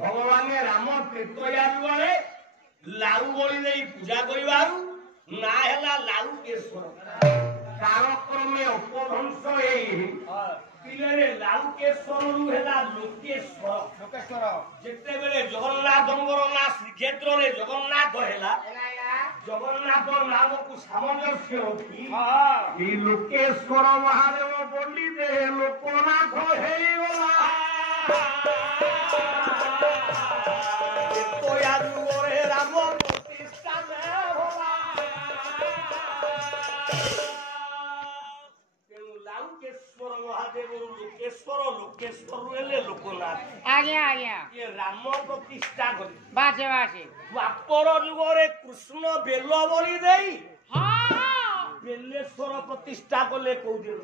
भगवान राम त्रेतया जुगरे लाऊ बलि दे पूजा करिबारु ना हैला लाऊ केश्वर कालक्रमे अपभ्रंश एई पिले लाऊ केश्वर रु हैला लोकेश्वर जेते बेले जगन्नाथंकर ना श्रीक्षेत्र रे जगन्नाथ हैला जगन्नाथ नाम को सामंजस्य रखी ए लोकेश्वर महादेव बोली दे लोकनाथ हेई गला तो या जुगरे राम प्रतिष्ठा में होला लाउकेश्वर महादेव लोकेश्वर हेले लोकनाथ आज्ञा ये राम प्रतिष्ठा करी बासे द्वापर जुगरे कृष्ण बेल बलि देई बेलेश्वर प्रतिष्ठा कले को दिन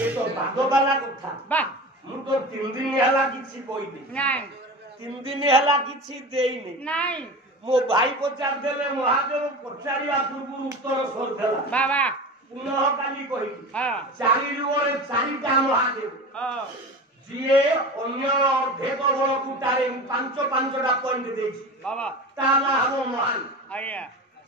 ये तो भागवाला कथा बा मु तो 3 दिन हला किछि कहिबे नहीं 3 दिन हला किछि देइनी नहीं मो भाई पचार देले महादेव पचारिया पूर्व उत्तर सोर देला बाबा पुनः काली कहिबी हां चारि जुगरे चारिटा महादेव हां जिए अन्य अर्धेक बल कुटारे 5-5टा पॉइंट देछि बाबा ताला हम महान आया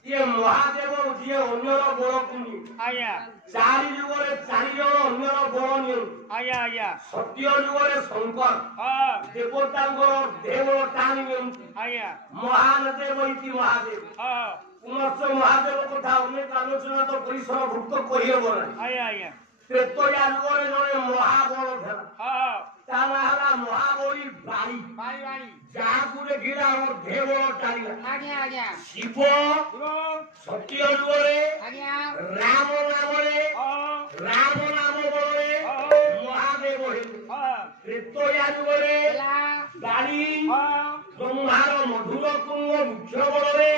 ये महादेव जिए अन्य बल कुनी आया चारि जुगरे चारि जण अन्य बल नि आया सत्य जुगरे शंकर हां देवतांकर देव टाणी आया महान देव इति महादेव हां पुनश्च महादेव कथा अनेक आलोचना तो परिसर भुक्त कहि हो ना आया त्रेतया जुगरे जणे महाबल थेला हां ताना हला महाबली बारी जाकु देखिला और देव टाणीला आज्ञा शिव सत्य जुगरे आज्ञा राम नामरे राम नाम बोले महादेव हे त्रेतया जुगरे गाड़ी ब्रह्मार मधुर कुंभ मुख्य बलरे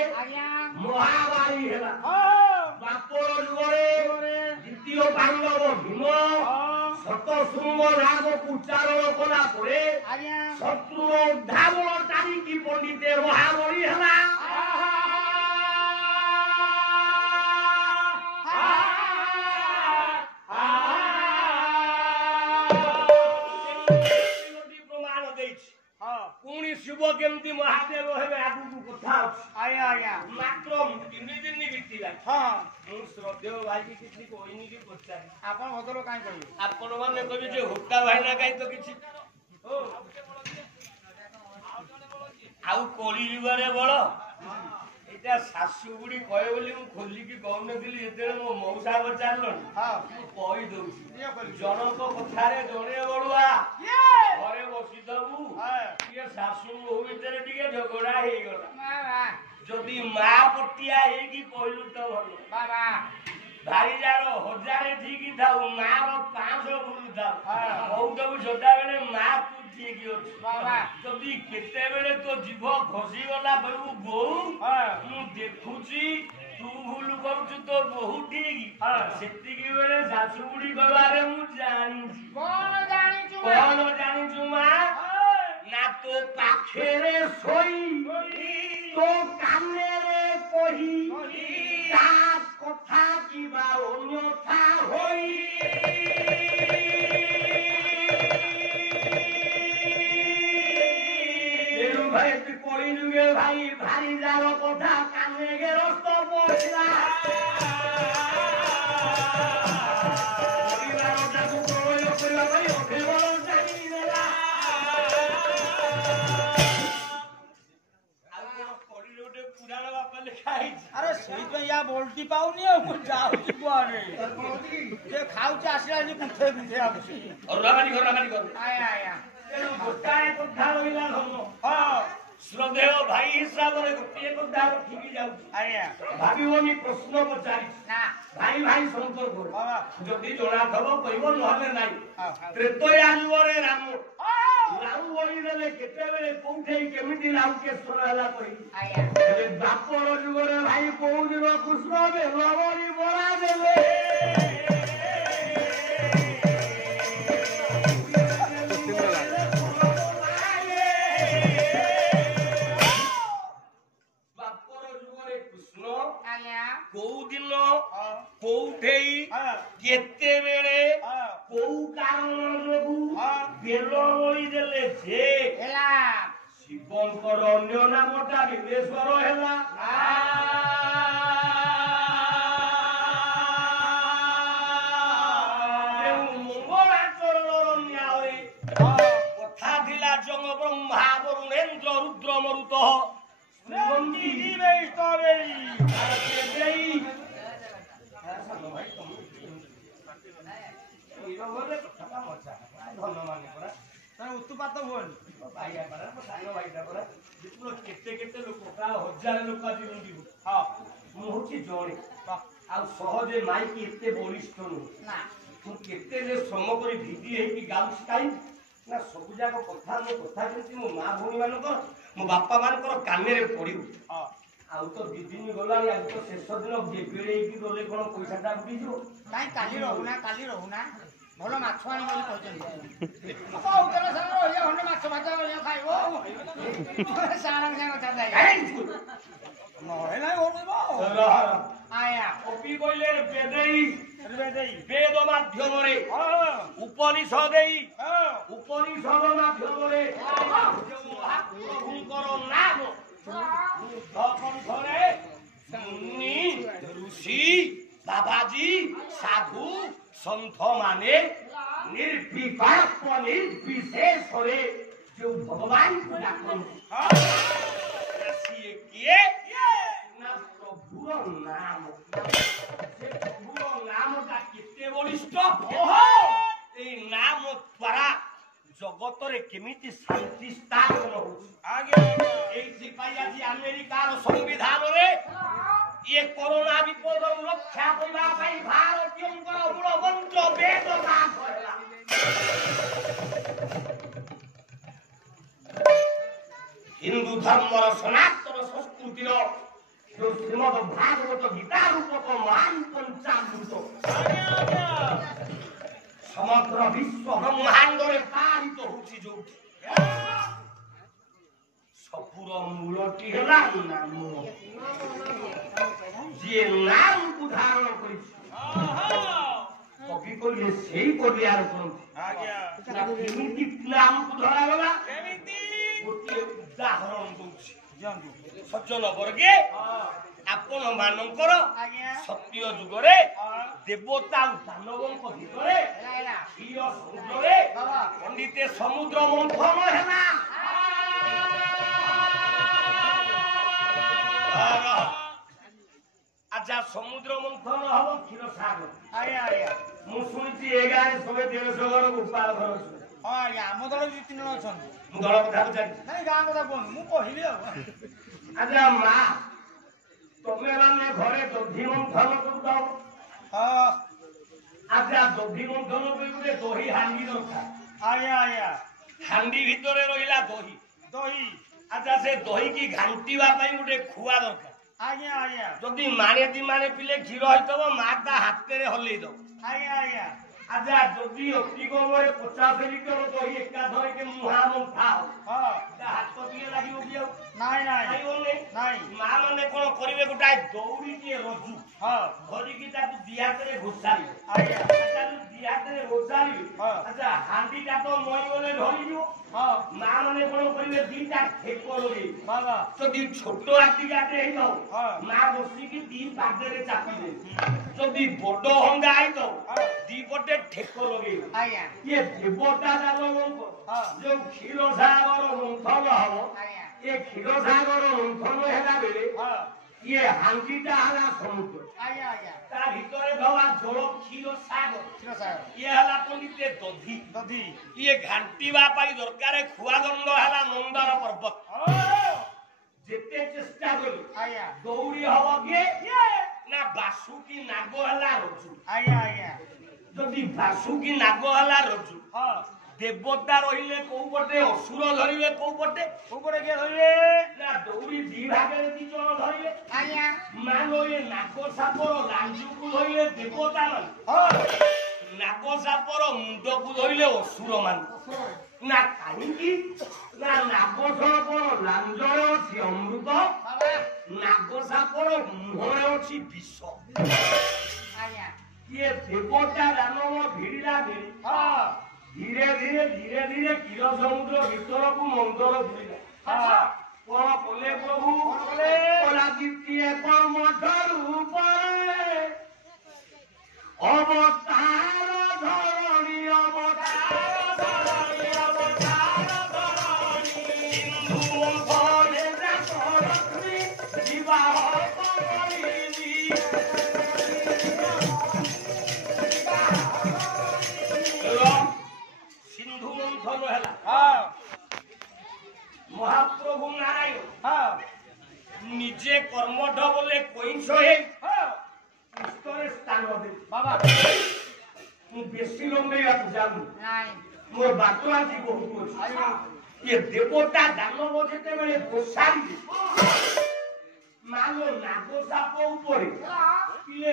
महाबारी हेला बापर जुगरे द्वितीय पांडव भीम शतशृंग नाग उच्चारण कला परे शत्रु उद्धावल तारिकी पंडिते महाबली हेला पुणी शिव केमती महादेव हेबे आगु कथा आया मात्र 3 दिन बीतीला मु श्रद्धेय भाई की किछि कोइनी की पचार आपण बदल काई कहि आपण माने कहि जे हुक्का भाई ना काई तो किछि ओ आउ कोली जुगरे बळ एटा सासु गुडी कहे बोली मु खोली की कहन दिली एते मो मौसा बचारलन मु कहि दउछि जनक कथारे जणे बळुआ घरे बसी दबु ये सासु बहु भीतर टिके झगड़ा हे गला बाबा जदी मां पटिया हे की कहलु त भलो बाबा भाई जारो हजारे ठीक थाउ मां रो 500 बुलु थाउ बहुत छोटा बेले मां तू ठीक अछि बाबा जदी केते बेले तो जीव खसी गला बरु बहु मु देखुची तू भूल करू तो बहु ठीक सेति की बेले सासु गुडी गवारे मु जानी कोन जानी छु मां ना तो पाखेरे सोई तो काने रे कही ता कथा किबा अन्यथा होई एनु भाई कोई जुगे भाई भारी जारो कथा काने गे रस्त पछला परिवार जाको कोई ओकला भाई ओठे बल जानी देला अरे सही या बोल्टी पाऊनी जाऊँ कुआरे खाऊ आसला कुठे कुठे आसी और रामानी कर आया गोटाए कथा रहिला हम श्रद्धेय भाई हिसाब रे गोटे कथा ठीक जाउछि आया भाबिबोनी प्रश्न पचारि ना भाई भाई संपर्क बाबा जदि जोड़ा थबो कहबो नहले नाही त्रेतया जुगरे राम लाऊ बलि देले केते बेले कोठे केमिति लाऊ के सरला कहि आया ए बापर जुगरे भाई कोउ दिन कृष्ण बेल बलि बरा देले केते बेले कोउ कारण जोगु बेल बलि देले छे एला शिव ଶିବଙ୍କର ଅନ୍ୟ ନାମଟା ବିଘ୍ନେଶ୍ୱର ହେଲା। ମଙ୍ଗଳାଚରଣର ନ୍ୟାୟରେ କଥା ଥିଲା ଜଙ୍ଗ ବ୍ରହ୍ମା ବରୁଣେନ୍ଦ୍ର ରୁଦ୍ର ମରୁତ ଉତ୍ପାତ ହୁଅନି କେତେ କେତେ ଲୋକ ପ୍ରାୟ 1000 ଲୋକ ଆଜି ରୁଣ୍ଡି ମୁଁ ହଉଛି ଜଣେ ଆଉ ସହଜେ ମାଇକି ଏତେ ବଳିଷ୍ଠ ନୁହେଁ ମୁଁ କେତେ ଯେ ଶ୍ରମ କରି ଭିଡି ହେଇକି ଗାଉଛି କାହିଁକି ନା ସବୁ ଯାକ କଥା ମୋ କଥା ଯେମିତି ମୋ ମା ଭଉଣୀ ମାନଙ୍କର ମୋ ବାପା ମାନଙ୍କର କାନରେ ପଡିବ ଆଉ ତ 2 ଦିନ ଗଲାଣି ଆଜି ତ ଶେଷ ଦିନ ବେଳେଇକି ଗଲେ କଣ ପଇସାଟା ଉଠିଯିବ କାଇଁ କାଲି ରହୁନା ଭଲ ମାଛ ଆଣି ବୋଲି କହିଛନ୍ତି ମାଛ ଖାଇବ ବେଦ ମାଧ୍ୟମରେ ଉପନିଷଦ ମାଧ୍ୟମରେ ମହାପ୍ରଭୁଙ୍କର ନାମ କଣ୍ଠରେ ମୁନି ଋଷି ବାବାଜୀ ସାଧୁ ସନ୍ଥ ମାନେ ନିର୍ବିକଳ୍ପ ନିର୍ବିଶେଷରେ ଯୋଉ ଭଗବାନଙ୍କୁ ଡାକନ୍ତି ସିଏ କିଏ ନା ପ୍ରଭୁର ନାମ ସେ ପ୍ରଭୁର ନାମଟା କେତେ ବଳିଷ୍ଠ ଏଇ ନାମ ଦ୍ୱାରା ଜଗତରେ କେମିତି ଶାନ୍ତି ସ୍ଥାପନ ହଉଛି ଏଇଥିପାଇଁ ଆଜି ଆମେରିକାର ସମ୍ବିଧାନରେ ये कोरोना विपदରୁ ରକ୍ଷା କରିବା ପାଇଁ ଭାରତୀୟଙ୍କର ମୂଳ ମନ୍ତ୍ର ବେଦ ନାମ ହେଲା ହିନ୍ଦୁ ଧର୍ମର ସନାତନ ସଂସ୍କୃତିର ଯୋଉ ଶ୍ରୀମଦ ଭାଗବତ ଗୀତା ରୂପକ ମହାନ ପଞ୍ଚାମୃତ ସମଗ୍ର ବିଶ୍ୱ ବ୍ରହ୍ମାଣ୍ଡରେ ପାଳିତ ହଉଛି ଯୋଉଠି ସବୁର ମୂଳଟି ହେଲା ନାମ ଯିଏ ନାମକୁ ଧାରଣ କରିଛି କବି କହିଲେ ସେଇ କବିଆର କରନ୍ତି କେମିତି ନାମକୁ ଧରାଗଲା ଗୋଟିଏ ଉଦାହରଣ ଦଉଛି ସଜ୍ଜନ ବର୍ଗେ ଆପଣ ମାନଙ୍କର ସତ୍ୟ ଯୁଗରେ ଦେବତା ଆଉ ଦାନବଙ୍କ ଭିତରେ କ୍ଷୀର ସମୁଦ୍ରରେ ପଣ୍ଡିତେ ସମୁଦ୍ର ମନ୍ଥନ ହେଲା আচ্ছা সমুদ্র মন্থন হব ক্ষীরসাগর ମୁଁ ଶୁଣିଛି ଏ ଗାଁରେ 150 ଘର ଗୋପାଳ ଘର ଆମ ଦଳ 2-3 ଜଣ ଅଛନ୍ତି ମୁଁ ଦଳ କଥା ପଚାରିଛି ନାଇଁ ଗାଁ କଥା କୁହନ୍ତୁ ମୁଁ କହିଲି ଆଉ ଆଚ୍ଛା ମା ତମେ ମାନେ ଘରେ ଦଧି ମନ୍ଥନ କରୁଥାଅ ଆଚ୍ଛା ଦଧି ମନ୍ଥନ ପାଇଁ ଗୋଟେ ଦହି ହାଣ୍ଡି ଦରକାର ହାଣ୍ଡି ଭିତରେ ରହିଲା ଦହି ଆଚ୍ଛା ସେ ଦହିକି ଘାଣ୍ଟିବା ପାଇଁ ଗୋଟେ ଖୁଆ ଦରକାର ଯଦି ମାଣେ 2 ମାଣେ ପିଲେ କ୍ଷୀର ହେଇଥିବ ମା ତା ହାତରେ ହଲେଇ ଦବ ଆଚ୍ଛା ଯଦି ଅତି କମରେ 50 ଲିଟର ଦହି ଏକାଥରକେ ମୁହାଁ ମନ୍ଥା ହାତ ଟିକେ ଲାଗିବ କି ଆଉ ନାଇଁ ମା ମାନେ କଣ କରିବେ ଗୋଟାଏ ଦଉଡ଼ିଟିଏ ରଜୁ ଧରିକି ତାକୁ ଦି ହାତରେ ଘୋଷାରିବେ ଦି ହାତରେ ଘୋଷାରିବେ ଆଚ୍ଛା ହାଣ୍ଡିଟା ତ ନଈ ଗଲେ ଧରିଯିବ ମା ମାନେ କଣ କରିବେ 2ଟା ଠେକ ଲଗେଇବେ ଯଦି ଛୋଟ ହାତୀଟାଟେ ହେଇଥାଉ ମା ବସିକି 2 ପାଦରେ ଚାପିଦେବେ ଯଦି ବଡ ହଙ୍ଗା ହେଇଥାଉ 2 ପଟେ ଠେକ ଲଗେଇବେ ଇଏ ଦେବତା ଦାନବଙ୍କ ଯୋଉ କ୍ଷୀରସାଗର ମନ୍ଥନ ହବ ଏ କ୍ଷୀରସାଗର ମନ୍ଥନ ହେଲା ବେଳେ ଇଏ ହାଣ୍ଡିଟା ହେଲା ସମୁଦ୍ର ତା ଭିତରେ ଧବା ଜଳ କ୍ଷୀରସାଗର ଇଏ ହେଲା ପଣ୍ଡିତେ ଦଧି ଇଏ ଘାଣ୍ଟିବା ପାଇଁ ଦରକାର ଖୁଆ ଦଣ୍ଡ ହେଲା ମନ୍ଦାର ପର୍ବତ ଯେତେ ଚେଷ୍ଟା କଲି ଦୌଡ଼ି ହବ କିଏ ନା ବାସୁକି ନାଗ ହେଲା ରଜୁ ଯଦି ବାସୁକି ନାଗ ହେଲା ରଜୁ ଦେବତା ରହିଲେ କୋଉ ପଟେ ଅସୁର ଧରିବେ କୋଉ ପଟେ କିଏ ଧରିବେ ନା ଦୌଡ଼ି 2 ଭାଗରେ 2 ଜଣ ଧରିବେ ମାନ ଏ ନାଗ ସାପର ଲାଞ୍ଜକୁ ଧରିଲେ ଦେବତା ମାନେ ନାଗ ସାପର ମୁଣ୍ଡକୁ ଧରିଲେ ଅସୁର ମାନେ ନା କାହିଁକି ନା ନାଗ ସାପର ଲାଞ୍ଜରେ ଅଛି ଅମୃତ ନାଗ ସାପର ମୁହଁରେ ଅଛି ବିଷ କିଏ ଦେବତା ଦାନବ ଭିଡ଼ିଲା ଧୀରେ ଧୀରେ କ୍ଷୀର ସମୁଦ୍ର ଭିତରକୁ ମନ୍ଦର ବୁଲିଲା କଣ କଲେ ପ୍ରଭୁ କଳାଦୀପ୍ତିଏ କର୍ମଠାରୁ ପରେ ଅବତାର ଧରଣୀ ଅବତାର ଧରଣୀ ଅବତାର ଧରଣୀ ସିନ୍ଧୁ ମନ୍ଥରେ ଲକ୍ଷ୍ମୀ ବିବାହ କରିବି ସିନ୍ଧୁ ମନ୍ଥନ ହେଲା ମହାପ୍ରଭୁ ନାରାୟଣ ନିଜେ କର୍ମଠ ବୋଲେ କଇଁଛ ହେଇ ପୁସ୍ତରେ ସ୍ଥାନ ଦେ ବାବା ମୁଁ ବେଶୀ ଲମ୍ବେଇବାକୁ ଯାଉନି ମୋର ବାଟ ଆଜି ବହୁତ ଅଛି ଇଏ ଦେବତା ଦାନବ ଯେତେବେଳେ ଗୋସାରିଲେ ମାଲୋ ନାଗ ସାପ ଉପରେ ଇଏ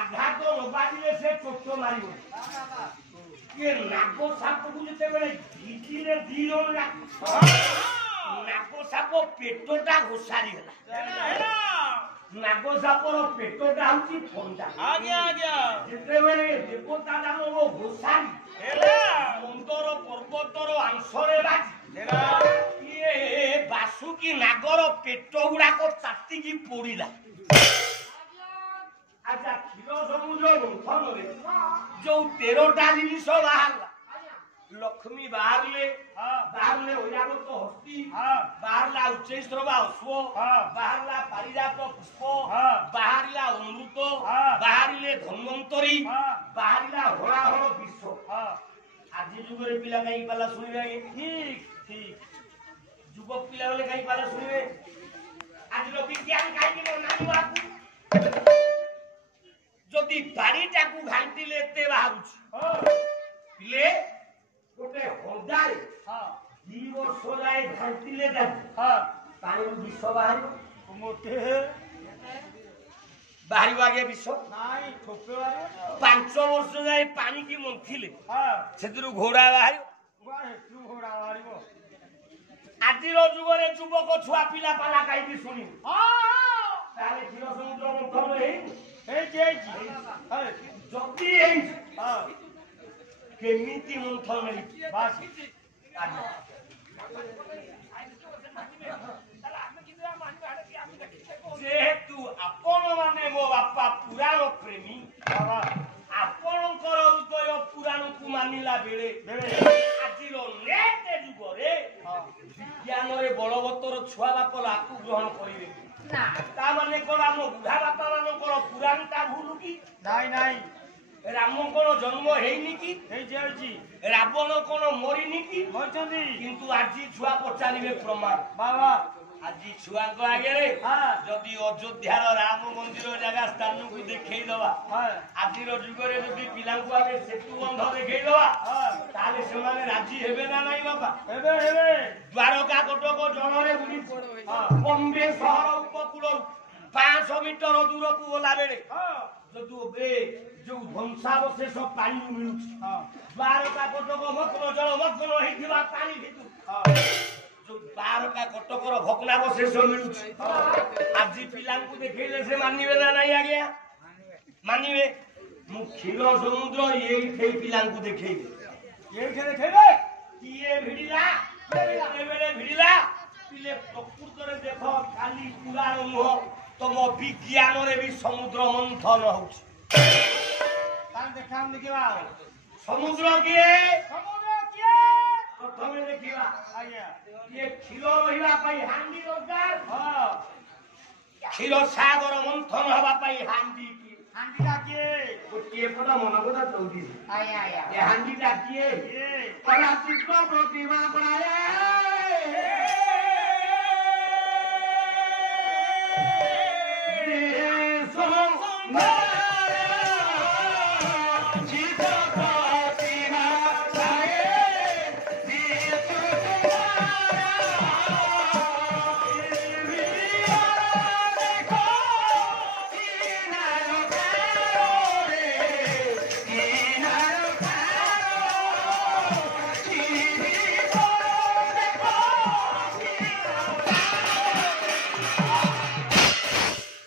ଆଘାତ ନ ବାଜିଲେ ସେ ଚୋଟ ମାରିବ ଇଏ ନାଗ ସାପକୁ ଯେତେବେଳେ ଝିକିଲେ ଦି ଜଣ ନାଗ ସାପ ପେଟଟା ଘୋଷାରି ହେଲା ନାଗ ସାପର ପେଟଟା ହଉଛି ଥଣ୍ଡା ଯେତେବେଳେ ଦେବତା ଦାନବ ଘୋଷାରି ମନ୍ଦର ପର୍ବତର ଅଂଶରେ ବାଜି ଇଏ ବାସୁକି ନାଗର ପେଟ ଗୁଡାକ ତାତିକି ପୋଡିଲା ଆଚ୍ଛା କ୍ଷୀର ସମୁଦ୍ର ମନ୍ଥନରେ ଯୋଉ 13ଟା ଜିନିଷ ବାହାରିଲା ଲକ୍ଷ୍ମୀ ବାହାରିଲେ ଐରାବତ ହସ୍ତି ବାହାରିଲା ଉଚ୍ଚୈଶ୍ରବା ଅଶ୍ୱ ବାହାରିଲା ପାରିଜାତ ପୁଷ୍ପ ବାହାରିଲା ଅମୃତ ବାହାରିଲେ ଧନ୍ୱନ୍ତରୀ ବାହାରିଲା ହଳାହଳ ବିଷ ଆଜି ଯୁଗରେ ପିଲା କାହିଁକି ପାଲା ଶୁଣିବେ ଠିକ ଠିକ ଯୁବକ ପିଲା ବୋଲେ କାହିଁକି ପାଲା ଶୁଣିବେ ଆଜିର ବିଜ୍ଞାନ କାହିଁକି ମାନିବାକୁ ଯଦି ବାଡ଼ିଟାକୁ ଘାଣ୍ଟିଲେ ଏତେ ବାହାରୁଛି ପିଲେ ଗୋଟେ ହଜାରେ 2 ବର୍ଷ ଯାଏ ଘାଣ୍ଟିଲେ ପାଣିରୁ ବିଷ ବାହାରିବ ମୋଟେ ବାହାରିବ ଆଜ୍ଞା ବିଷ 5 ବର୍ଷ ଯାଏ ପାଣିକି ମନ୍ଥିଲେ ସେଥିରୁ ଘୋଡ଼ା ବାହାରିବ ଆଜିର ଯୁଗରେ ଯୁବକ ଛୁଆ ପିଲା ପାଲା କାହିଁକି ଶୁଣିବେ ତାହେଲେ କ୍ଷୀର ସମୁଦ୍ର ମନ୍ଥନ ଯଦି ହେଇଛି କେମିତି ମନ୍ଥନ ହେଇଛି ଯେହେତୁ ଆପଣ ମାନେ ମୋ ବାପା ପୁରାଣ ପ୍ରେମୀ ଆପଣଙ୍କର ହୃଦୟ ପୁରାଣକୁ ମାନିଲା ବେଳେ ଆଜିର ନେଟ ଯୁଗରେ ବିଜ୍ଞାନରେ ବଳବତ୍ତର ଛୁଆ ବାପ ଆକୁ ଗ୍ରହଣ କରିବେ ତା ମାନେ କଣ ଆମ ବୁଢା ବାପା ମାନଙ୍କର ପୁରାଣଟା ଭୁଲ କି ନାଇଁ ରାମଙ୍କର ଜନ୍ମ ହେଇନି କି ରାବଣ କଣ ମରିନି କି କିନ୍ତୁ ଆଜି ଛୁଆ ପଚାରିବେ ପ୍ରମାଣ ବାବା ଆଜି ଛୁଆଙ୍କ ଆଗରେ ଯଦି ଅଯୋଧ୍ୟାର ରାମ ମନ୍ଦିର ଜାଗା ସ୍ଥାନକୁ ଦେଖେଇଦବା ଆଜିର ଯୁଗରେ ଯଦି ପିଲାଙ୍କୁ ଆମେ ସେତୁ ବନ୍ଧ ଦେଖେଇଦବା ତାହେଲେ ସେମାନେ ରାଜି ହେବେ ନା ନାଇଁ ବାପା ହେବେ ଦ୍ୱାରକା କଟକ ଜଳରେ ବୁଲିଛି ବମ୍ବେ ସହର ଉପକୂଳରୁ 500 ମିଟର ଦୂରକୁ ଗଲା ବେଳେ ଯୋଉ ଧ୍ୱଂସାବଶେଷ ପାଣି ମିଳୁଛି ଦ୍ୱାରକା କଟକ ମଗ୍ନ ଜଳ ମଗ୍ନ ହେଇଥିବା ପାଣି ଭିତରୁ ଯୋଉ ଦ୍ୱାରକା କଟକର ଭଗ୍ନାବଶେଷ ମିଳୁଛି ଆଜି ପିଲାଙ୍କୁ ଦେଖେଇଲେ ସେ ମାନିବେ ନା ନାଇଁ ଆଜ୍ଞା ମାନିବେ ମୁଁ କ୍ଷୀର ସମୁଦ୍ର ଏଇଠି ପିଲାଙ୍କୁ ଦେଖେଇବି କିଏ ଭିଡ଼ିଲା କେତେବେଳେ ଭିଡ଼ିଲା ପିଲେ ପ୍ରକୃତରେ ଦେଖ ଖାଲି ପୁରାଣ ନୁହଁ ତମ ବିଜ୍ଞାନରେ ବି ସମୁଦ୍ର ମନ୍ଥନ ହଉଛି ସମୁଦ୍ର କିଏ ପ୍ରଥମେ ଦେଖିବା ଇଏ କ୍ଷୀର ରହିବା ପାଇଁ ହାଣ୍ଡି ଦରକାର କ୍ଷୀର ସାଗର ମନ୍ଥନ ହେବା ପାଇଁ ହାଣ୍ଡି କିଏ ଗୋଟିଏ ପଦ ମନ କଥା ଚଉଦି ହାଣ୍ଡିଟା କିଏ ପ୍ରତିମା